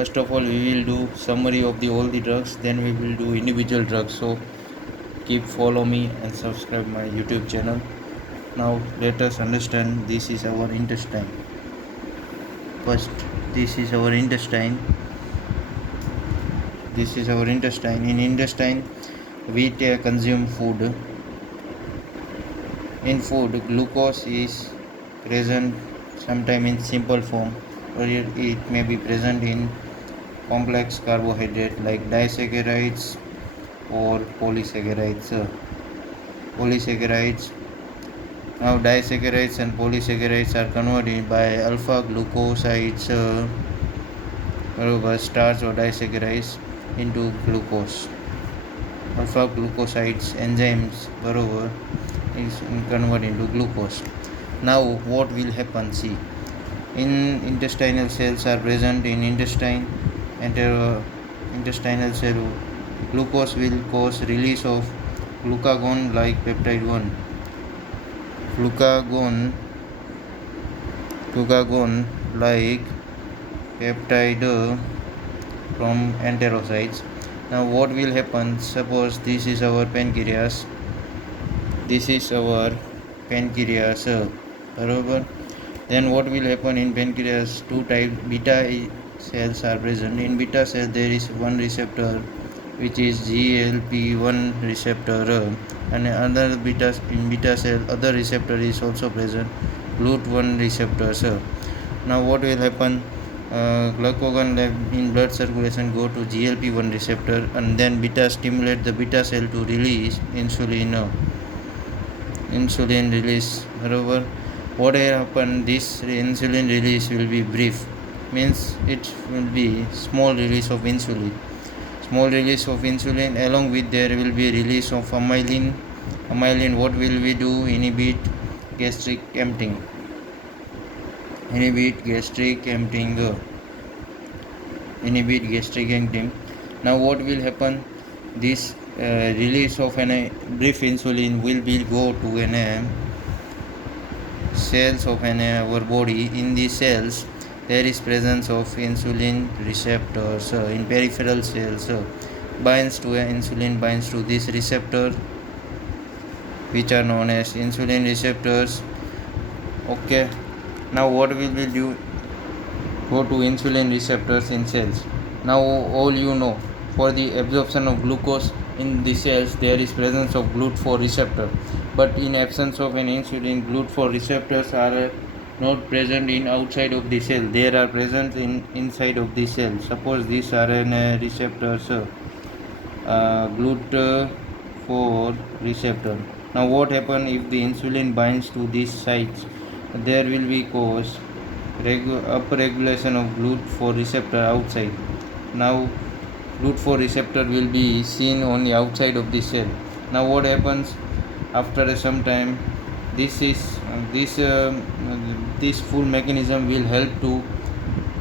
First of all, we will do summary of all the drugs, then we will do individual drugs. So keep follow me and subscribe my YouTube channel. Now let us understand, this is our intestine. First, this is our intestine. This is our intestine. In intestine, we consume food. In food, glucose is present sometime in simple form, or it may be present in complex carbohydrate like disaccharides or polysaccharides. Now disaccharides and polysaccharides are converted by alpha glucosides, starch or disaccharides into glucose. Alpha glucosides enzymes is converted into glucose. Now what will happen? See, in intestinal cells are present in intestine and intestinal cell. Glucose will cause release of glucagon like peptide 1. Glucagon like peptide from enterocytes. Now what will happen? Suppose this is our pancreas. Barabar. Then what will happen in pancreas? Two types beta cells are present. In beta cell there is one receptor which is GLP-1 receptor, and another in beta cell other receptor is also present, GLUT1 receptor. Now what will happen? Glucagon in blood circulation go to GLP-1 receptor, and then beta stimulate the beta cell to release insulin release. However, what will happen? This insulin release will be brief, means it will be small release of insulin. Along with there will be release of amylin. What will we do? Inhibit gastric emptying. Now what will happen? This release of brief insulin will go to cells of our body. In these cells there is presence of insulin receptors in peripheral cells. Insulin binds to this receptor, which are known as insulin receptors. Okay, now what will we do? Go to insulin receptors in cells. Now all you know, for the absorption of glucose in the cells there is presence of GLUT4 receptor, but in absence of an insulin, GLUT4 receptors are not present in outside of the cell. They are present inside of the cell. Suppose these are receptors, GLUT4 receptor. Now what happen if the insulin binds to these sites? There will be cause upregulation of GLUT4 receptor outside. Now GLUT4 receptor will be seen on the outside of the cell. Now what happens after some time? This full mechanism will help to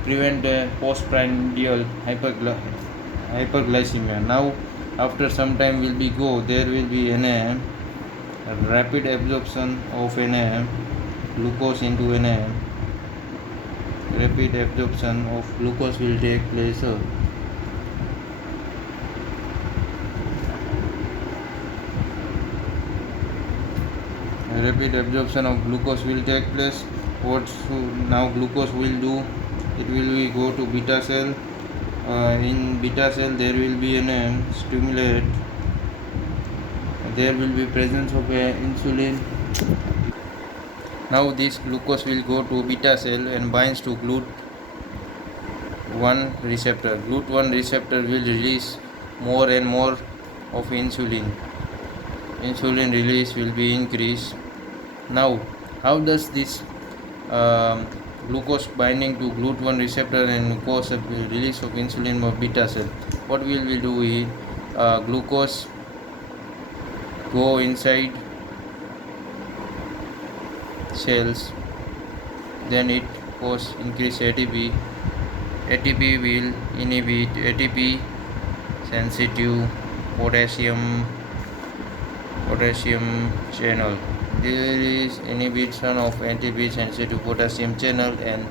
prevent postprandial hyperglycemia. Now after some time there will be a rapid absorption of glucose into rapid absorption of glucose will take place. Rapid absorption of glucose will take place. Now glucose will do? It will go to beta cell. In beta cell there will be stimulate. There will be presence of insulin. Now this glucose will go to beta cell and binds to GLUT1 receptor. GLUT1 receptor will release more and more of insulin. Insulin release will be increased. Now how does this glucose binding to GLUT1 receptor and cause a release of insulin of beta cell? What will we do is glucose go inside cells, then it cause increase ATP. ATP will inhibit ATP sensitive potassium channel. There is inhibition of ATP sensitive potassium channel, and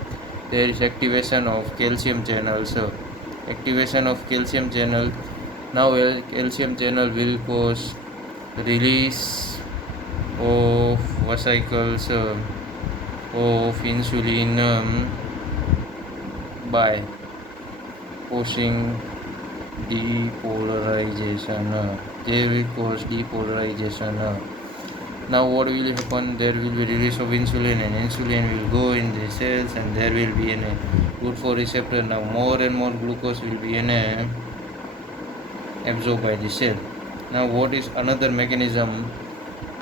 there is activation of calcium channels. activation of calcium channel. Now calcium channel will cause release of vesicles of insulin by causing depolarization. They will cause depolarization. Now what will happen? There will be release of insulin, and insulin will go in the cells, and there will be a good for receptor. Now more and more glucose will be absorbed by the cell. Now what is another mechanism